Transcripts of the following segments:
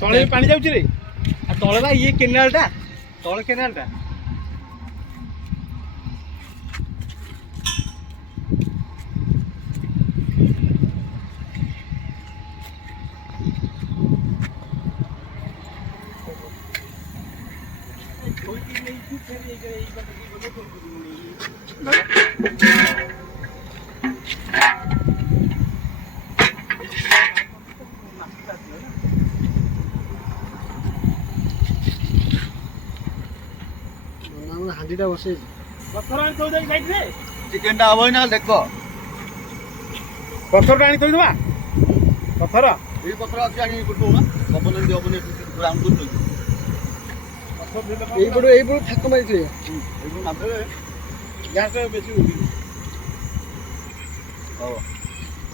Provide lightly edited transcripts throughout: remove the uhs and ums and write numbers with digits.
ତଳେ ପାଣି ଯାଉଛି ରେ ତଳେ ବା ଇଏ କେନାଲଟା ତଳେ କେନାଲଟା ହାଣ୍ଡିଟା ବସେଇ ଚିକେନଟା ହବ ନା ଦେଖ ପଥରଟା ଆଣି ଥୋଇଦବା ପଥର ଏଇ ପତ୍ର ଅଛି ଆଣି କରୁନା ପବନ ଏମିତି ହବନି ଗ୍ରାଉଣ୍ଡ କରି ଏଇପଟୁ ଥାକ ମାରିଥିଲେ ଏଇପଟୁ ମାରିଦେବେ ଗ୍ୟାସ୍ ବେଶୀ ହଉ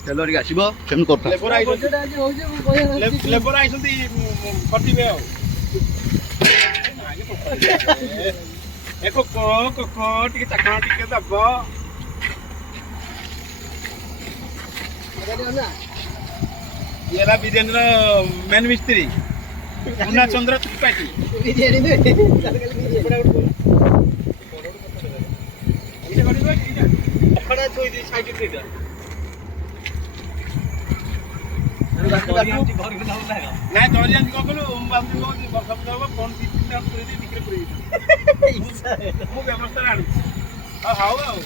ତେଲ ଟିକେ ଆସିବ ସେମିତି କରୁଥା ଲେବର ଆଇଛନ୍ତି କଟିବେ ଆଉ ଟିକେ ଚାକଣ ଟିକେ ଦବ ଇଏ ହେଲା ବିରିୟାନୀର ମେନ୍ ମିସ୍ତ୍ରୀ ପୂର୍ଣ୍ଣା ଚନ୍ଦ୍ର ତ୍ରିପାଠୀ ନାଇଁ ଧରି ଆଣି କଣ କଲୁ ମୁଁ ଭାବୁଛି କହୁଛି ବର୍ଷା ବର୍ଷା ହବ ଫୋନ୍ ଦୁଇ ତିନିଟା ପୁରେଇ ଟିକିରେ ପୁରେଇ ମୁଁ ବ୍ୟବସ୍ଥାରେ ଆଣୁଛି ହଉ ଆଉ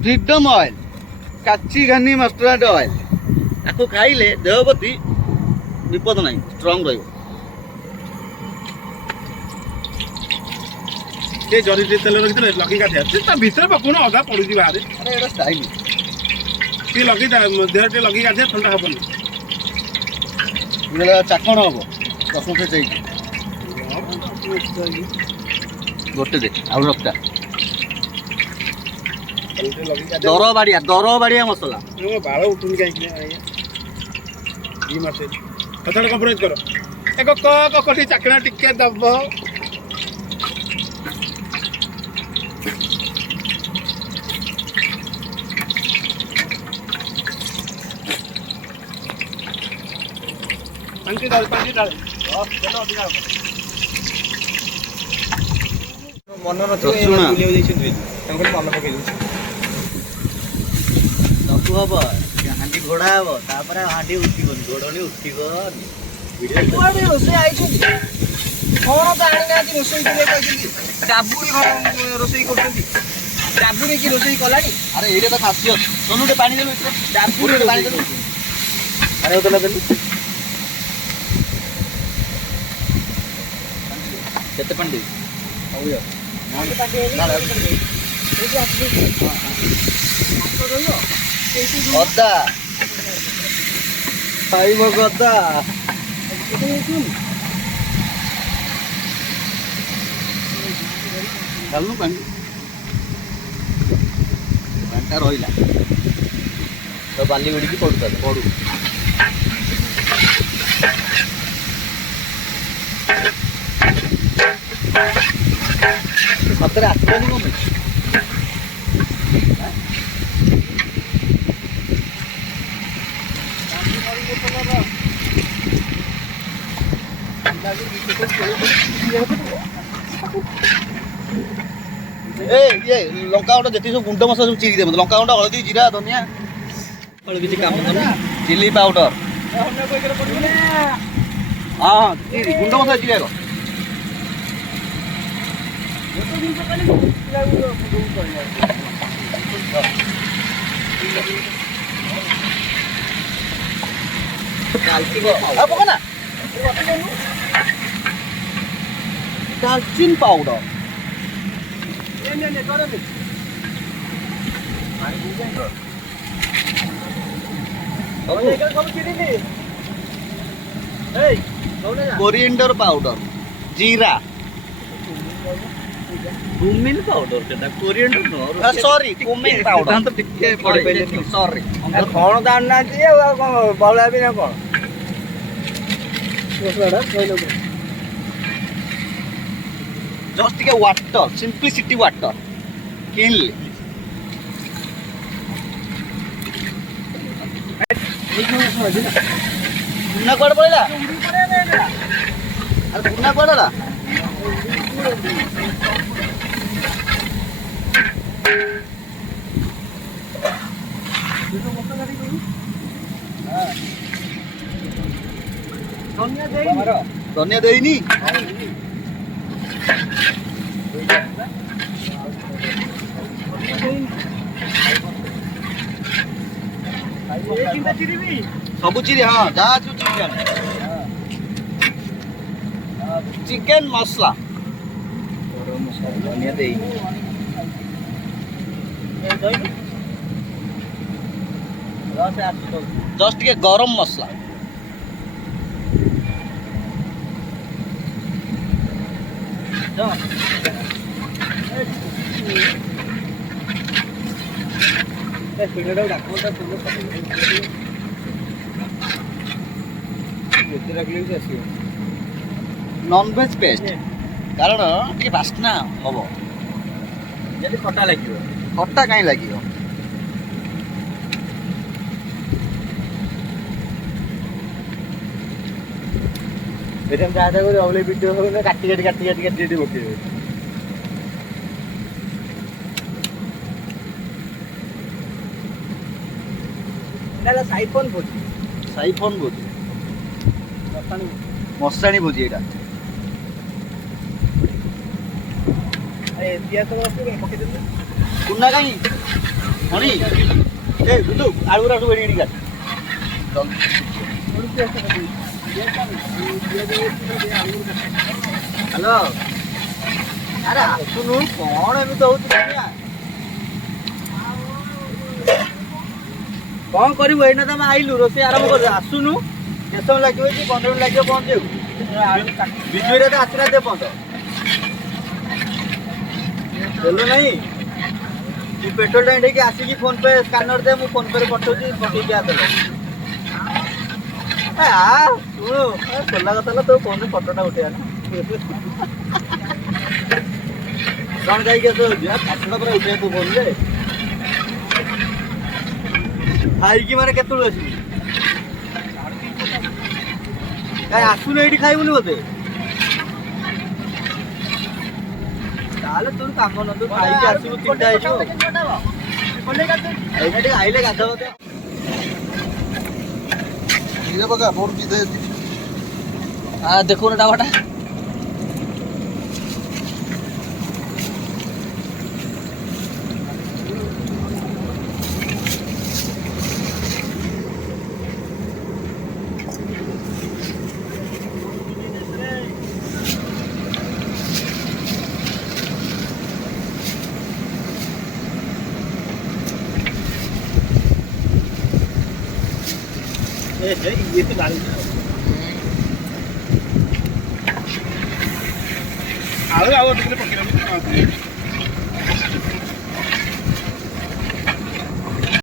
ଫ୍ରିଡମ୍ ଅଏଲ କାଚି ଘାନି ମଷ୍ଟର୍ଡ ଅଏଲ ତାକୁ ଖାଇଲେ ଦେହ ପ୍ରତି ବିପଦ ନାହିଁ ଷ୍ଟ୍ରଙ୍ଗ ରହିବ ସେ ଜରି ତେଲ ରଖିଥିଲେ ଲଗେଇ ଗାଧେଇବା ତା ଭିତରେ ପକଉନ ଅଧା ପଡୁଛି ବାହାରେ ଆରେ ଏଇଟା ଷ୍ଟାଇଲ ଟିକେ ଲଗେଇ ଦେହ ଟିକେ ଲଗେଇ ଗାଧେଇବା ଥଣ୍ଡା ହବନି ଚାଖଣ ହବ ରସୁଣ ଛେଚେଇକି ଗୋଟେ ଦେ ଆଉ ରକ୍ତା ଦର ବାଡ଼ିଆ ମସଲା ବାଳ ଉଠୁନି କାହିଁକି ଦି ମାସ କଥାଟା କମ୍ପ୍ରମାଇଜ କର ଏକ କଟି ଚାକଣା ଟିକେ ଦବ ପାଣି ଢାଳେ ମନ ନଥିବ ବୁଲିବାକୁ ଯାଇଛନ୍ତି ତାଙ୍କୁ ମନ ପକେଇ ଦଉଛି ସବୁ ହବ ହାଣ୍ଡି ଘୋଡ଼ା ହବ ତାପରେ ହାଣ୍ଡି ଉଠିବନି ଘୋଡ଼ଣି ଉଠିବନି ରୋଷେଇ ଆଇଛନ୍ତି କଣ ତ ଆଣିନାହାନ୍ତି ରୋଷେଇ କରିବାକୁ ଆଇଛନ୍ତି ଡାବୁରି ରୋଷେଇ କରୁଛନ୍ତି ଡାବୁରି କି ରୋଷେଇ କଲାଣି ଆରେ ଏଇଟା ତ ଖାସିୟତ ତନୁ ଗୋଟେ ପାଣି ଦେଲୁ ଡାବୁରି ପାଣି ଦେଲୁ ଆରେ ଦେଲା ଦେଲୁ କେତେ ପାଣି ଦେବି ଅଦା ଖାଇବ ଗଦା ଚାଲୁନୁ ପାଣିଟା ରହିଲା ତ ବାଲି ଉଡ଼ିକି ପଡ଼ୁ ସତରେ ଆସିବନି ମମି ଲଙ୍କା ଗୁଣ୍ଡ ଯେତିକି ସବୁ ଗୁଣ୍ଡ ମସଲା ସବୁ ଚିରି ଦେବ ଲଙ୍କା ଗୁଣ୍ଡ ହଳଦୀ ଜିରା ଧନିଆ କିଛି କାମ କରୁନି ଚିଲି ପାଉଡର ହଁ ଗୁଣ୍ଡ ମସଲା ଚିରି ଆଗ दालचीन पाउडर कोरिएंडर पाउडर जीरा कुमिन पाउडर सेटा coriander no sorry cumin powder तो टिके पड़े सॉरी कोन दान ना दिए कोन बळा भी ना कोन ଜଷ୍ଟ ଟିକେ ୱାଟର ସିମ୍ପଲିସିଟି ୱାଟର କିଣିଲି। ପୁନା କୁଆଡେ ପଳେଇଲା? ଆରେ ପୁନା କୁଆଡେ ଗଲା? ଧନିଆ ଦେଇନି? ସବୁ ଚିରି ହଁ ଯାହା ଅଛି ଚିକେନ ମସଲା ଧନିଆ ଦେଇନି। ଜଷ୍ଟ ଟିକେ ଗରମ ମସଲା ନନଭେଜ ପେଷ୍ଟ କାରଣ ଟିକେ ବାସ୍ନା ହବ ଯଦି ଖଟା ଲାଗିବ। ଖଟା କାହିଁ ଲାଗିବ? ଏଠି ଆମେ ଯାହା ଯାହା ଅବଲେ ଭିଡ଼ିଓ ହବ କାଟି ପକେଇବେ। ଏଇଟା ସାଇଫୋନ ଭୋଜି। ସାଇଫୋନ ଭୋଜି ମଶାଣି ଭୋଜି ଏଇଟା। ପୁନା କାହିଁ ହଣି ଏ ବୁଲୁ ଆଳୁରା ସବୁ ଏଡି କାଟ। ହ୍ୟାଲୋ ଆରେ ଆସୁନୁ କଣ ଏମିତି ହଉଛି? କଣ କରିବୁ? ଏଇନା ତମେ ଆଇଲୁ ରୋଷେଇ ଆରମ୍ଭ କରିବୁ। ଆସୁନୁ କେତେ ସମୟ ଲାଗିବ କି? 15 ମିନିଟ୍ ଲାଗିବ ପହଞ୍ଚିବାକୁ। ବିଜୁଳିରେ ତ ଆସିନାହାନ୍ତି ଏପର୍ଯ୍ୟନ୍ତ। ଦେଲୁ ନାହିଁ ତୁ ପେଟ୍ରୋଲ ଟାଙ୍କି ଦେଇକି ଆସିକି ଫୋନ ପେ ସ୍କାନର ଦେ, ମୁଁ ଫୋନ ପେରେ ପଠଉଛି ପକେଇକି ଆଦେଲ। ଶୁଣୁ ଖୋଲା କଥା ହେଲା ତୋ ଫୋନରେ ଫଟୋଟା ଉଠେଇବା ନା କଣ ଯାଇକି ଫଟୋଟା ପୁରା ଉଠେଇବା ତୋ ଫୋନରେ। ଖାଇକି ମାନେ କେତେବେଳୁ ଆସିବୁ? କାଇଁ ଆସୁନୁ ଏଇଠି ଖାଇବୁନି ବୋଧେ? ତାହେଲେ ତୋର କାମ ନ ତୁ ଖାଇକି ଆସିବୁ 3ଟା ହେଇଯିବ। ଏଇନା ଟିକେ ଆଇଲେ ଗାଧବ ଦେଖୁନ ଡାବାଟା ये तो डाल आलू आलू पकड़